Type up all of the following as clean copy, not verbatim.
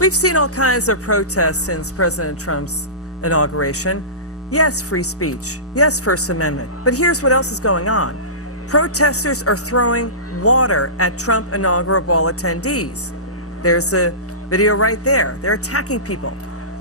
We've seen all kinds of protests since President Trump's inauguration. Yes, free speech. Yes, First Amendment. But here's what else is going on. Protesters are throwing water at Trump inaugural ball attendees. There's a video right there. They're attacking people.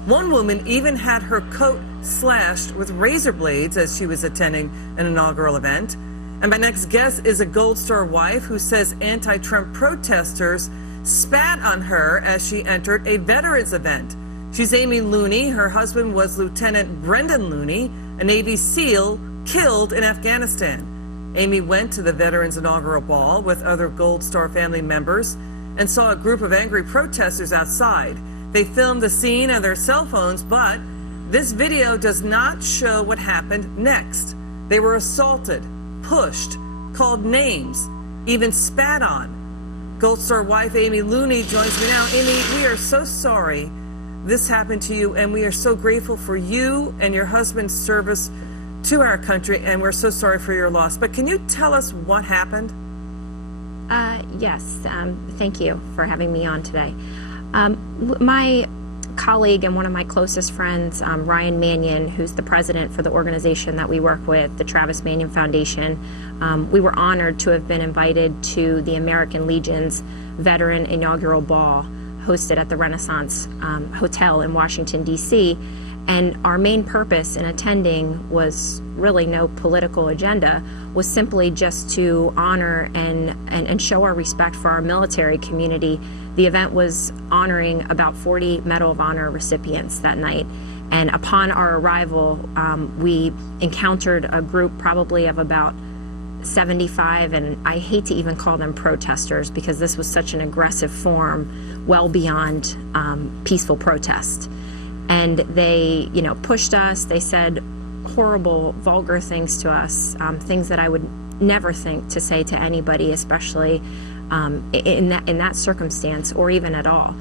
One woman even had her coat slashed with razor blades as she was attending an inaugural event. And my next guest is a Gold Star wife who says anti-Trump protesters spat on her as she entered a veterans event. She's Amy Looney. Her husband was Lieutenant Brendan Looney, a Navy SEAL killed in Afghanistan. Amy went to the veterans inaugural ball with other Gold Star family members and saw a group of angry protesters outside. They filmed the scene on their cell phones, but this video does not show what happened next. They were assaulted, pushed, called names, even spat on. Gold Star wife Amy Looney joins me now. Amy, we are so sorry this happened to you, and we are so grateful for you and your husband's service to our country, and we're so sorry for your loss. But can you tell us what happened? Yes, thank you for having me on today. My colleague and one of my closest friends, Ryan Mannion, who's the president for the organization that we work with, the Travis Mannion Foundation, we were honored to have been invited to the American Legion's Veteran Inaugural Ball hosted at the Renaissance Hotel in Washington, D.C., and our main purpose in attending was really no political agenda, was simply just to honor and show our respect for our military community. The event was honoring about 40 Medal of Honor recipients that night. And upon our arrival, we encountered a group probably of about 75, and I hate to even call them protesters because this was such an aggressive form, well beyond peaceful protest. And they, pushed us. They said horrible, vulgar things to us, things that I would never think to say to anybody, especially in that circumstance or even at all.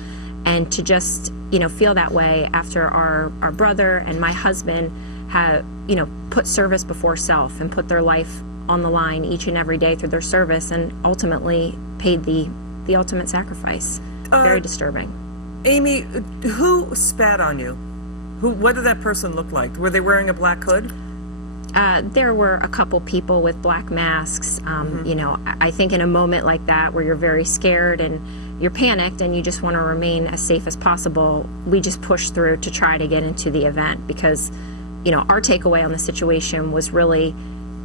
And to just, feel that way after our brother and my husband have, put service before self and put their life on the line each and every day through their service and ultimately paid the ultimate sacrifice. Very disturbing. Amy, who spat on you? What did that person look like? Were they wearing a black hood? There were a couple people with black masks. I think in a moment like that where you're very scared and you're panicked and you just want to remain as safe as possible, we just pushed through to try to get into the event because, our takeaway on the situation was really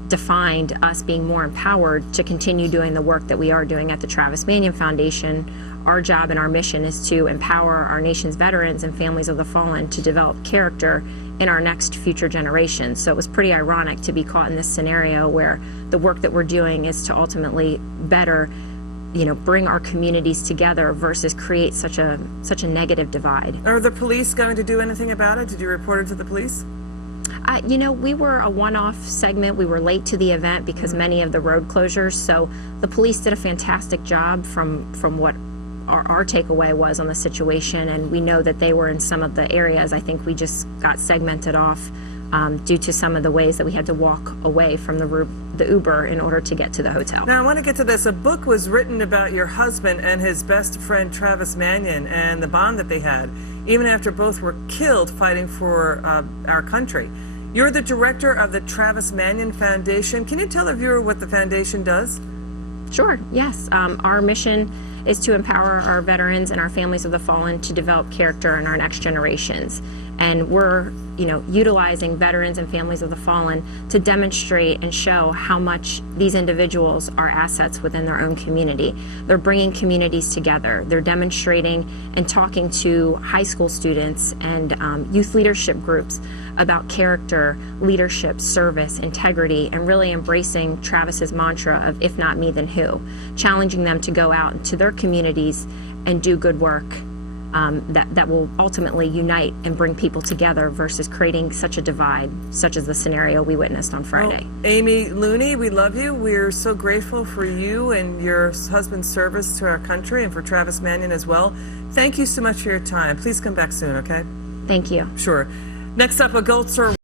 defined us being more empowered to continue doing the work that we are doing at the Travis Mannion Foundation. Our job and our mission is to empower our nation's veterans and families of the fallen to develop character in our next future generations. So it was pretty ironic to be caught in this scenario where the work that we're doing is to ultimately better, bring our communities together versus create such a negative divide. Are the police going to do anything about it? Did you report it to the police? We were a one-off segment. We were late to the event because many of the road closures. So the police did a fantastic job from what our takeaway was on the situation, and we know that they were in some of the areas. I think we just got segmented off due to some of the ways that we had to walk away from the Uber in order to get to the hotel. Now I want to get to this. A book was written about your husband and his best friend Travis Mannion and the bond that they had, even after both were killed fighting for our country. You're the director of the Travis Mannion Foundation. Can you tell the viewer what the foundation does? Sure, yes. Our mission is to empower our veterans and our families of the fallen to develop character in our next generations. And we're, utilizing veterans and families of the fallen to demonstrate and show how much these individuals are assets within their own community. They're bringing communities together. They're demonstrating and talking to high school students and youth leadership groups about character, leadership, service, integrity, and really embracing Travis's mantra of if not me, then who? Challenging them to go out into their communities and do good work that will ultimately unite and bring people together versus creating such a divide, such as the scenario we witnessed on Friday. Well, Amy Looney, we love you. We're so grateful for you and your husband's service to our country and for Travis Mannion as well. Thank you so much for your time. Please come back soon, okay? Thank you. Sure. Next up, a Gold Star